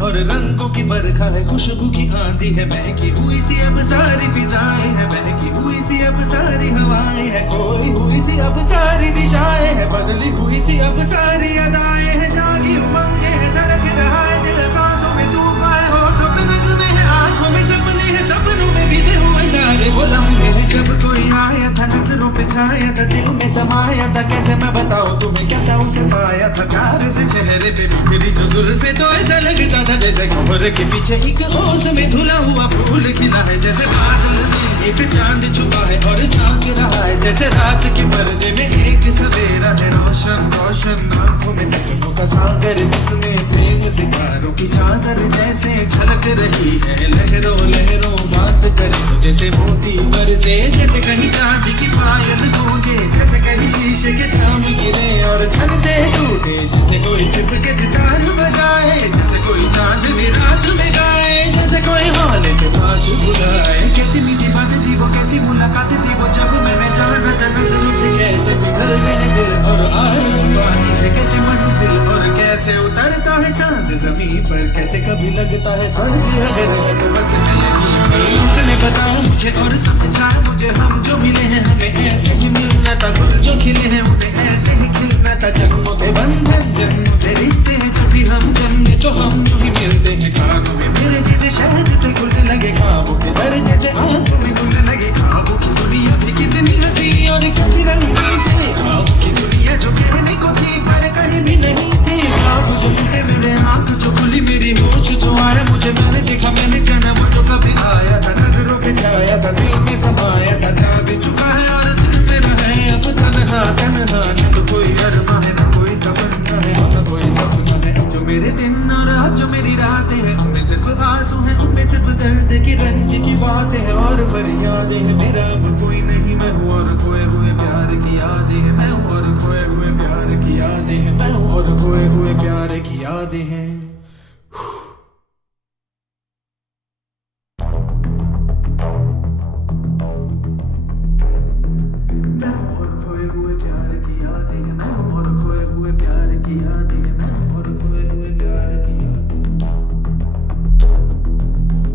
और रंगों की बरखा है, खुशबू की आंधी है, महकी हुई सी अब सारी फिजाएं है, महकी हुई सी अब सारी हवाएं है, खोई हुई सी अब सारी दिशाएं है, बदली हुई सी अब सारी अदाएं है, जागी उमंगे है, धड़क रहा है दिल, सांसों में तूफान है, होठों पे नगमे है, आंखों में सपने हैं, सपनों में बीते हुए सारे वो लम्हे हैं, जब कोई आया था नजरों पे छाया था, दिल में समाया था, कैसे मैं बताऊं तुम्हें कैसा उसे पाया था, प्यार से चेहरे पे बिखरी जो जुल्फे, तो ऐसा लगता था जैसे कमर के पीछे एक ओस में धुला हुआ फूल खिला है, जैसे बादल में एक चांद छुपा है और झांक रहा है, जैसे रात के पर्दे में एक सवेरा है, रोशन रोशन आंखों में सपनों का सागर, जिसमें प्रेम सितारों की चादर जैसे छलक रही है, लहरों लहरों बात करे तो जैसे मोती बरसे, जैसे कहीं चांदी की पायल गूंजे, जैसे कहीं शीशे के जाम गिरे और छन से टूटे, जैसे कोई छिप के सितार बजाए, जैसे कोई चांदनी रात में गाए, जैसे कोई हाले से पास बुलाए, कैसी मीठी बात थी वो, कैसी मुलाकात थी वो, जब मैंने जाना था नजरों से कैसे बिखर गए दिल और आरज़ू बाकी है, कैसे मंजिल और कैसे उतरता है चांद ज़मीन पर, कैसे कभी लगता है स्वर्ग अगर है तो बस मिलेगी, उसने बताया मुझे और समझाया मुझे, हम जो मिले हैं हमें ऐसे ही मिलना था, गुल जो खिले हैं उन्हें ऐसे ही खिलना था, जन्मों के बंधन जन्मों के रिश्ते हैं, जब भी हम जन्मे तो हम जो ही मिलते हैं, कानों में मेरे जैसे शहद से घुलने लगे, ख्वाबों के दर जैसे आंखों में घुलने लगे, ख्वाबों की दुनिया भी कितनी हसीन और कैसी रंगीन थी, ख्वाबों की दुनिया जो कहने को थी पर कहीं भी नहीं थी, ख्वाब जो टूटे मेरे आंख जो खुली मेरी होश जो आया मुझे, मैंने देखा मैंने जाना वो जो कभी आया था, नजरों पे छाया था, दिल में समाया था, जा भी चुका है और दिल में न है अब तन्हा तन्हा, न तो कोई अरमा है न कोई तमन्ना है न कोई सपना है, अब जो मेरे दिन और अब जो मेरी रातें हैं उनमें सिर्फ आंसू हैं, उनमें सिर्फ दर्द की रंज की बातें हैं और फरियादें हैं, मेरा अब कोई नहीं, मैं हूँ और खोए हुए प्यार की यादें हैं, मैं हूँ और खोए हुए प्यार की यादें हैं, मैं हूँ और खोए हुए प्यार की यादें हैं।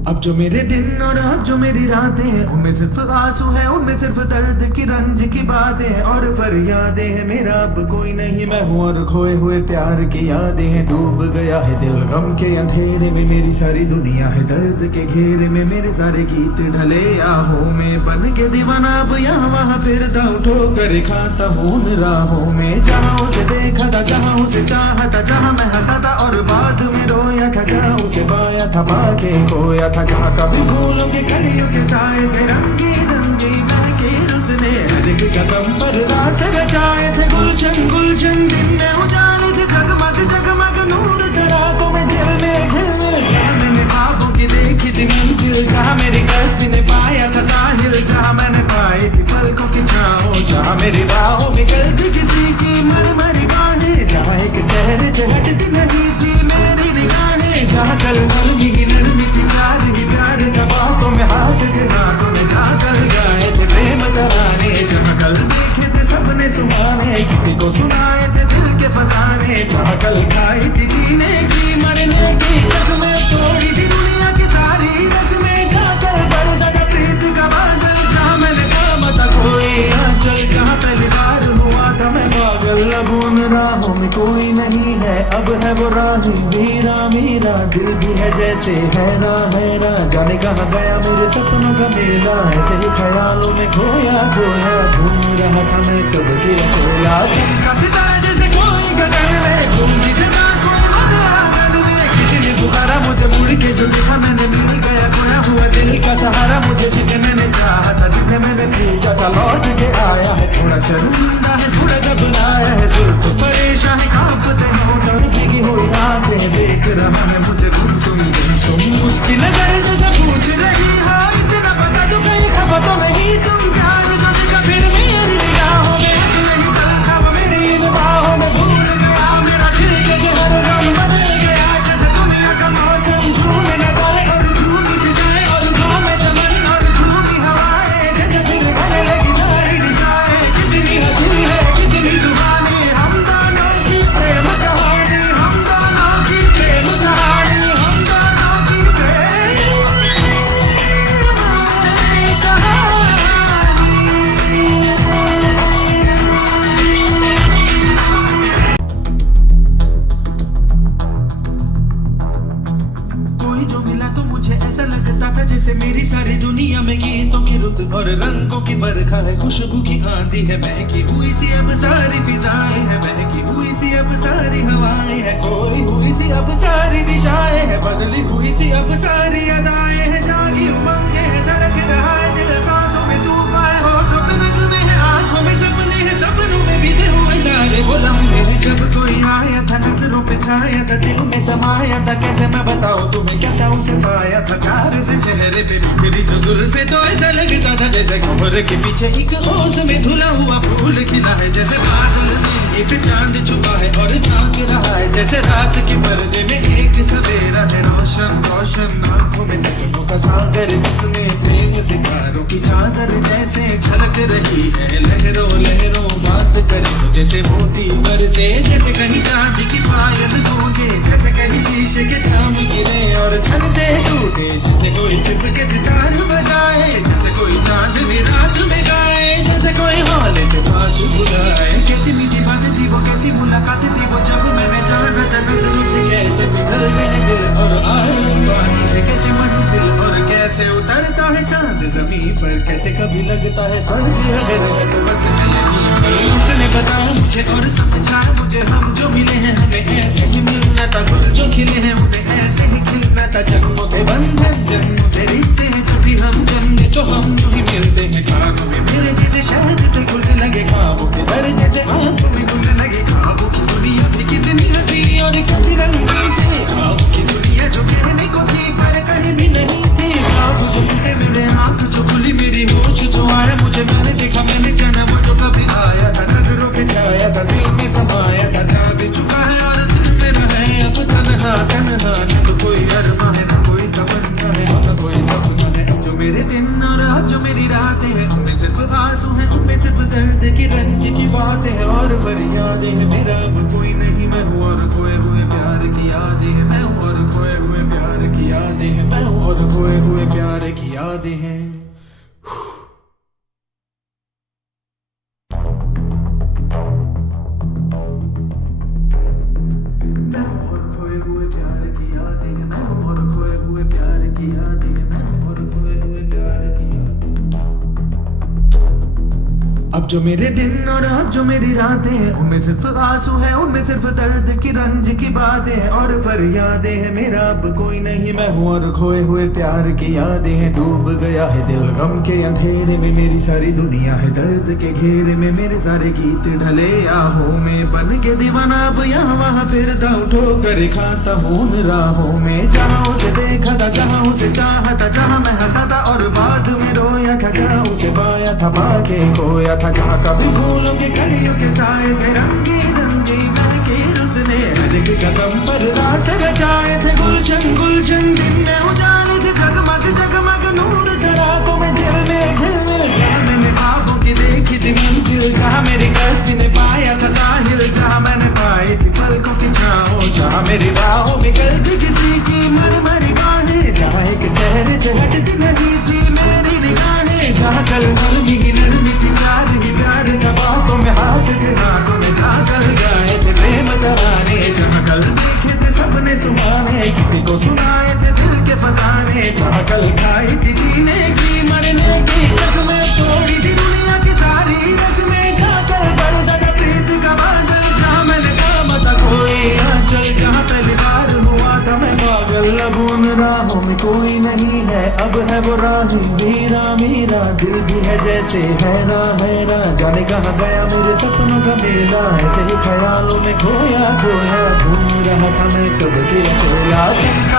अब जो मेरे दिन और अब जो मेरी रातें हैं उनमें सिर्फ आंसू है, उनमें सिर्फ दर्द की रंज की बातें हैं और फरियादें हैं, मेरा अब कोई नहीं, मैं हूँ और खोए हुए प्यार की यादें हैं, डूब गया है दिल गम के अंधेरे में, मेरी सारी दुनिया है दर्द के घेरे में, मेरे सारे गीत ढले आहों में, बन के दीवाना अब यहाँ वहाँ फिरता उठो कर खाता हूँ उन राहों में, जहाँ उसे देखा था जहाँ उसे चाहा था, जहाँ मैं हंसा था और बाद में रोया था, जहाँ उसे पाया था पाके खोया था, जहाँ कभी फूलों के कलियों के साए थे, रंगी रंगी महके रुत ने हर एक कदम पर रात रचाए थे, गुलशन गुलशन दिन में उजाले थे, जगमग जगमग नूर रातों में झिलने झिलने, जहाँ मैंने ख्वाबों की देखी थी मंजिल, जहाँ मेरी कश्ती ने पाया था साहिल, जहाँ मैंने पाई थी पलकों की छाँव, जहाँ मेरी बाहों में गर्द किसी की मरमरी बाहें, जहाँ एक चेहरे से हटती नहीं थी मेरी निगाहें, जहाँ कल नरमी की नरमी थी प्यार ही प्यार का, बातों में हाथ के हाथों में जाकर गाए थे प्रेम तराने, जहाँ कल देखे थे सपने सुहाने, किसी को सुनाए थे दिल के फसाने, जहाँ कल खाई थी जीने की मरने की कसमें, तोड़ी थी दुनिया की सारी रस्में, जाकर बढ़ गया प्रीत का बादल, जहाँ मैंने काम था कोई आंचल, जहाँ पहली बार हुआ था मैं पागल, अब उन राहों में कोई नहीं है, अब है वो राही मीरा मीरा, दिल भी है जैसे हैरा हैरा, जाने कहाँ गया मेरे सपनों का मेला, ऐसे ही ख्यालों में खोया खोया, घूम रहा था मैं कब से खोया, सितारा जैसे कोई गगन में घूमती सदा कोई आंगन में, किसी ने पुकारा मुझे मुड़ के जो देखा मैंने, मिल गया खोया हुआ दिल का सहारा मुझे, जिसे मैंने चाहा था जिसे मैंने पूछा था, लौट के आया है, थोड़ा शर्मिंदा है थोड़ा घबराया है, जुल्फ परेशान है कांपते होंठ भीगी हुई आंखें, देख रहा है मुझे गुमसुम गुमसुम, उसकी नजर जैसे पूछ रही है इतना पता जो कहीं खबर तो नहीं, तुम प्यार जो देखा फिर मेरी निगाहों में, नहीं कल था वो मेरी इन बाहों में, भूल गया मेरा दिल के हर रंग बदल गया, जैसे दुनिया का मौसम झूमे न जाए और झूमी भी जाए, और गाँव में चमन और झूमी हवाएं, जैसे फिर बने लगी सारी दिशाएं, कितनी हसीन जैसे मेरी सारी दुनिया में गीतों की रुत और रंगों की बरखा है, खुशबू की आंधी है, बहकी हुई सी अब सारी फिजाएं है, बहकी हुई सी अब सारी हवाएं है, खोई हुई सी अब सारी दिशाएं है, बदली हुई सी अब सारी अदाएं है, जागी उमंगे है, धड़क रहा है दिल, सांसों में तूफान है, होठों पे नगमे है, आंखों में सपने हैं, सपनों में बीते हुए सारे वो लम्हे हैं। जब कोई आया था नजरों पे छाया था, दिल में समाया था, कैसे मैं बताऊं तुम्हें कैसा उसे पाया था, प्यार से चेहरे पे बिखरी जो जुल्फे, तो ऐसा लगता था जैसे कमर के पीछे एक ओस में धुला हुआ फूल खिला है, जैसे बादल में एक चांद छुपा है और झांक रहा है, जैसे रात के पर्दे में एक सवेरा है, रोशन रोशन आंखों में सपनों का सागर, जिसमें प्रेम सितारों की चादर जैसे छलक रही है, लहरों लहरों बात करे तो जैसे मोती बरसे, जैसे कहीं चांदी की पायल गूंजे, जैसे कहीं शीशे के जाम गिरे और छन से टूटे, जैसे कोई चुप के सितार बजाए, जैसे कोई चांदनी रात में गाए, जैसे कोई हौले से पास बुलाए। कैसी मीठी बात थी वो, कैसी मुलाकात थी वो, जब मैंने जाना था नजरों से कैसे बिखर गए दिल और आरज़ू बाकी है, कैसे मंजिल और कैसे उतरता है चांद ज़मीं पर, कैसे कभी लगता है स्वर्ग अगर है तो बस मैं यहीं पर। उसने बताया मुझे और समझाया मुझे, हम जो मिले हैं हमें ऐसे ही मिलना था, गुल जो खिले हैं उन्हें ऐसे ही खिलना था, जन्मों के बंधन जन्मों के रिश्ते हैं, जब भी हम जन्मे तो हम जो ही मिलते हैं, कानों में मेरे जैसे शहद से घुलने लगे ख्वाबों के दर, जैसे आंखों में घुलने लगे ख्वाबों की दुनिया भी कितनी हंसी और कैसी रंगी थी, ख्वाबों की दुनिया जो कहने को थी पर कहीं भी नहीं थी, ख्वाब जो टूटे मेरे आँख जो खुली मेरी होश जो आया मुझे, मैंने देखा मैंने जाना वो जो कभी आया था, नजरों पे छाया था, दिल में समाया था, जा भी चुका है और दिल मेरा है अब तन्हा तन्हा, न तो कोई अरमा है न कोई तमन्ना है न कोई सपना है, जो मेरे दिन और आज जो मेरी रातें हैं उनमें सिर्फ आंसू हैं, उनमें सिर्फ दर्द की रंज की बातें हैं और फरियादें हैं, मेरा अब कोई नहीं, मैं हूँ और खोए हुए प्यार की यादें हैं, मैं हूँ और खोए हुए प्यार की यादें हैं, मैं हूँ और खोए हुए प्यार की यादें हैं। अब जो मेरे दिन और अब जो मेरी रातें हैं उनमें सिर्फ आंसू है, उनमें सिर्फ दर्द की रंज की बातें हैं और फरियादें हैं, मेरा अब कोई नहीं, मैं हूँ और खोए हुए प्यार की यादें हैं, डूब गया है दिल गम के अंधेरे में, मेरी सारी दुनिया है दर्द के घेरे में, मेरे सारे गीत ढले आहों में, बन के दीवाना अब यहाँ वहाँ फिरता उठो कर खाता हूँ उन राहों में, जहाँ उसे देखा था जहाँ उसे चाहा था, जहाँ मैं हंसा था और बाद में रोया था, जहाँ उसे पाया था पाके खोया था, जहाँ कभी फूलों के कलियों के साए थे, रंगी रंगी महके रुत ने हर एक कदम पर रात रचाए थे, गुलशन गुलशन दिन में उजाले थे, जगमग जगमग नूर था रातों में, झिलमिल झिलमिल मैंने ख्वाबों की देखी थी मंजिल, जहाँ मेरी कश्ती ने पाया था साहिल, जहाँ मैंने पाई थी पलकों की छाँव, जहाँ मेरी बाहों में गलती किसी की मरमरी बाहें, जहाँ एक चेहरे से हटती नहीं थी मेरी निगाहें, जहाँ कल नरमी की नरमी थी प्यार ही प्यार का, बातों में हाथ थे हाथों में जाकर गाए थे प्रेम तराने, जहाँ कल देखे थे सपने सुहाने, किसी को सुनाए थे दिल के फसाने, जहाँ कल खाई थी जीने की मरने की कसमें, तोड़ी थी दुनिया की सारी रस्में, जाकर बढ़ सका प्रीत का बादल, जहाँ मैंने काम था कोई आंचल, जहाँ पहली बार हुआ था मैं पागल, अब उन राहों में कोई नहीं है, अब है वो राही मीरा मीरा, दिल भी है जैसे हैरा हैरा, जाने कहाँ गया मेरे सपनों का मेला, ऐसे ही ख्यालों में खोया खोया घूम रहा था मैं कब से अकेला,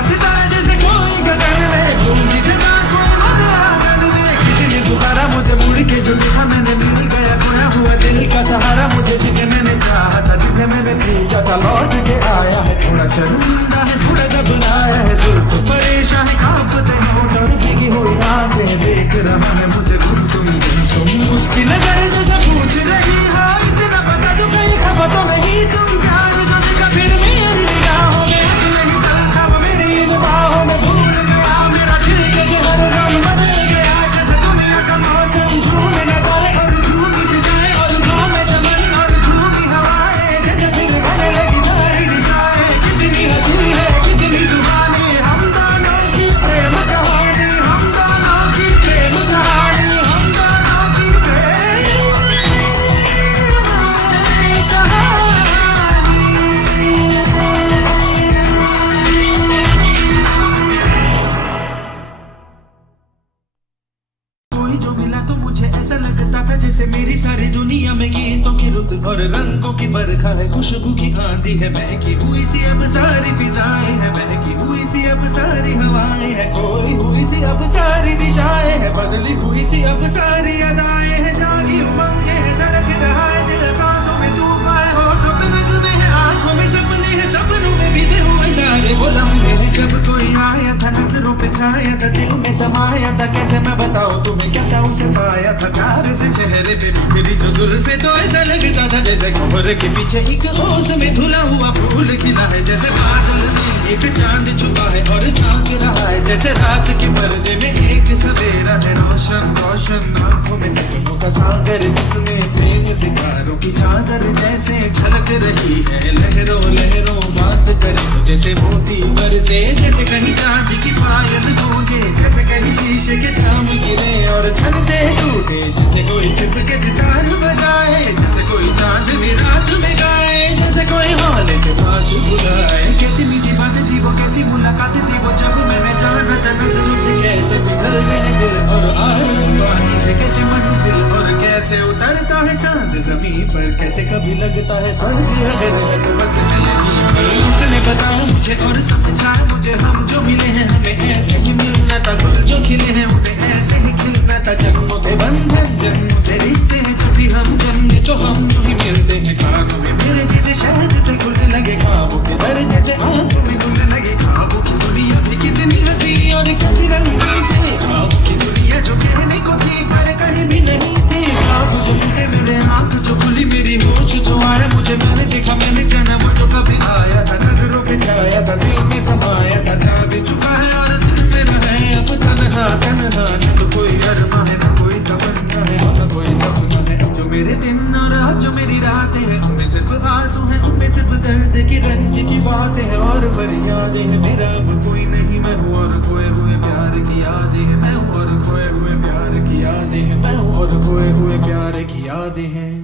सितारा जैसे कोई गगन में गूंजी सदा कोई आंगन में, किसी ने पुकारा मुझे मुड़ के जो देखा मैंने, मिल गया खोया हुआ दिल का सहारा मुझे, जिसे मैंने चाहा था जिसे मैंने खींचा था लौट के आया है, थोड़ा शर्मिंदा है थोड़ा घबराया है, जुल्फ परेशान कांपते होंठ और भीगी हुई आंखें, देख रहा है मुझे गुमसुम गुमसुम, उसकी नजर जैसे पूछ रही है इतना पता तो कहीं खबर तो नहीं, तुम प्यार जो देखा फिर मेरी निगाहों में, नहीं तलखा वो मेरी इन बाहों में, भूल गया मेरा दिल के हर गम बदल गया, जैसे दुनिया का मौसम झूमे नजारे और झूमी फिजाएं और झूमे चमन और झूमी हवाएं, जैसे फिर बने लगी सारी दिशाएं, कितनी हंसी है कितनी खुशबू की आंधी है, बहकी हुई सी अब सारी फिजाएं है, बहकी हुई सी अब सारी हवाएं है, खोई हुई सी अब सारी दिशाएं है, बदली हुई सी अब सारी अदाएं है, जागी उमंगे है, धड़क रहा है दिल, सांसों में तूफान है, होठों पे नगमे है, आंखों में सपने हैं, सपनों में बीते हुए सारे वो लम्हे हैं। जब कोई आया था नजरों पे छाया था, दिल में समाया था, कैसे मैं बताऊं तुम्हें कैसा उसे पाया था, प्यार से चेहरे पे बिखरी जो जुल्फे, तो ऐसा लगता था जैसे कोहरे के पीछे एक ओस में धुला हुआ फूल खिला है, जैसे बादल में एक चांद छुपा है और झांक रहा है, जैसे रात के पर्दे में एक सवेरा है, रोशन रोशन आंखों में सपनों का सागर, जिसमें प्रेम सितारों की चादर जैसे छलक रही है, लहरों लहरों बात करे तो जैसे मोती बरसे, जैसे कहीं चांदी की पायल गूंजे, जैसे कहीं शीशे के जाम गिरे और छन से टूटे, जैसे कोई छिप के सितार बजाए, जैसे कोई चांदनी रात में गाए, जैसे कोई हौले से पास बुलाए। कैसी मीठी बात थी वो, कैसी मुलाकात थी वो, जब मैंने जाना था नजरों से कैसे पिघल गए दिल और आरज़ू बाकी है, कैसे मंजिल और कैसे उतरता है चांद ज़मीन पर, कैसे कभी लगता है स्वर्ग अगर है तो बस मैं यहीं पर। उसने बताया मुझे और समझाया मुझे, हम जो मिले हैं हमें ऐसे ही मिलना था, गुल जो खिले हैं उन्हें ऐसे ही खिलना था, जन्मों के बंधन जन्मों के रिश्ते हैं, जब भी हम जन्मे तो हम जो ही मिलते हैं, कानों में मेरे जैसे शहद से घुलने लगे, ख्वाबों के दर जैसे आंखों में घुलने लगे, ख्वाबों की दुनिया भी कितनी हंसी और कैसी रंगी थी, ख्वाबों की दुनिया जो कहने को थी पर कहीं भी नहीं थी, ख्वाब जो टूटे मेरे आंख जो खुली मेरी होश जो आया मुझे, मैंने देखा मैंने जाना वो जो कभी आया था, नजरों पे छाया था, दिल में समाया था, जा भी चुका है और दिल में रहे अब तन्हा तन्हा, न तो कोई अरमा है न कोई तमन्ना है न कोई सपना है, जो मेरे दिन और आज जो मेरी रातें हैं उनमें सिर्फ आंसू हैं, उनमें सिर्फ दर्द की रंज की बातें हैं और फरियादें हैं, मेरा अब कोई नहीं, मैं हूँ और खोए हुए प्यार की यादें हैं, मैं हूँ और खोए हुए प्यार की यादें हैं, मैं हूँ और खोए हुए प्यार की यादें हैं।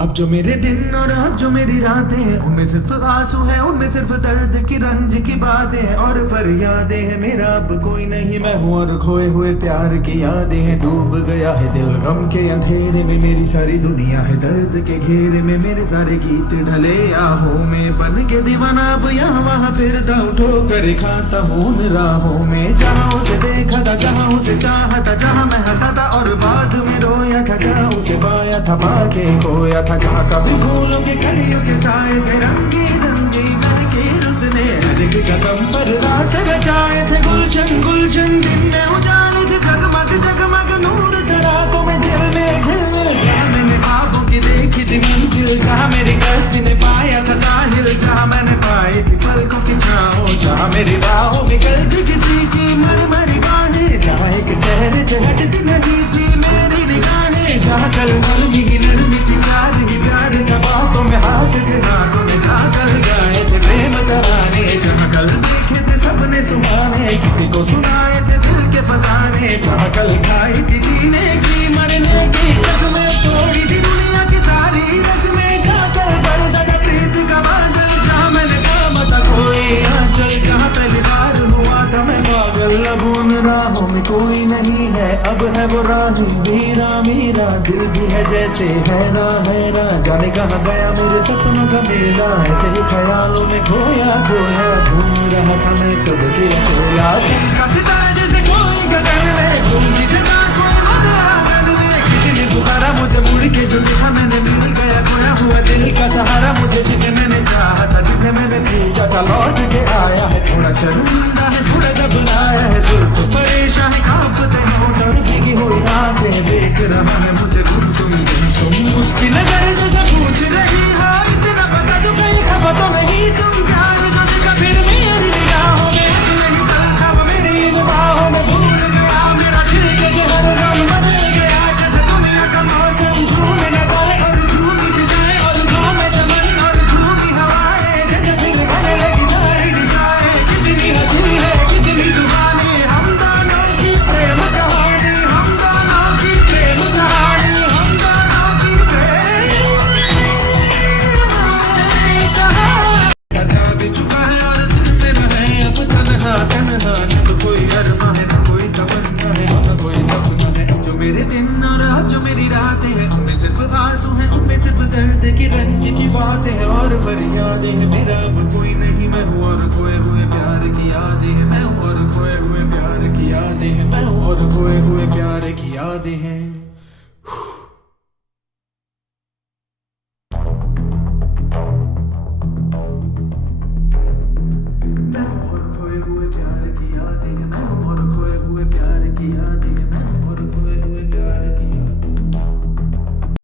अब जो मेरे दिन और अब जो मेरी रातें हैं उनमें सिर्फ आंसू है, उनमें सिर्फ दर्द की रंज की बातें और फरियादें हैं, मेरा अब कोई नहीं, मैं हूँ और खोए हुए प्यार की यादें हैं, डूब गया है दिल गम के अंधेरे में, मेरी सारी दुनिया है दर्द के घेरे में, मेरे सारे गीत ढले आहों में, बन के दीवाना अब यहाँ वहाँ फिरता हूँ, ठोकर खाता हूँ उन राहों में, जहाँ उसे देखा था जहाँ उसे चाहा था, जहाँ मैं हंसा था और बाद में रोया था, जहाँ उसे पाया था पाके खोया था, जहाँ कभी फूलों के कलियों के साए थे, रंगी रंगी घर के रुकने हर एक कदम पर रात रचाए थे, गुलशन गुलशन दिन में उजाले थे, जगमग जगमग नूर तराकों में झिलमिल झिलमिल, जहाँ मैंने ख्वाबों की देखी थी मंजिल, जहाँ मेरी कश्ती ने पाया था साहिल, जहाँ मैंने पाई थी पलकों की छाँव, जहाँ मेरी बाहों में कल थी किसी की मरमरी बाहें, जहाँ एक चेहरे से हटती नहीं थी मेरी निगाहें, जहाँ कल नरमी की नरमी की प्यार ही प्यार का बातों में हाथ के नाकों में जाकर गाए थे प्रेम तराने, जहाँ कल देखे थे सपने सुहाने, किसी को सुनाए थे दिल के फसाने, जहाँ कल खाई थी जीने की मरने की कसमें, तोड़ी थी दुनिया की सारी रस्में, जाकर बढ़ सका प्रीत का बादल, जहाँ मैंने कहा था कोई आंचल, जहाँ पहली बार हुआ था मैं पागल, अब उन राहों में कोई नहीं है, अब है वो राही मीरा मीरा, दिल भी है जैसे हैरा जाने कहाँ गया मेरे सपनों का मेला, ऐसे ही ख्यालों में खोया खोया घूम रहा था मैं कब से अकेला, जैसे कोई गगन में घूमती सदा कोई आंगन में, किसी ने पुकारा मुझे मुड़ के जो देखा मैंने मिल गया खोया हुआ दिल का सहारा, मुझे जिसे मैंने चाहा था जिसे मैंने पूछा था लौट के आया है, थोड़ा शर्मिंदा है थोड़ा घबराया है, जुल्फ परेशान है कांपते होंठ और भीगी हुई आंखें, देख रहा है मुझे गुमसुम मुश्किल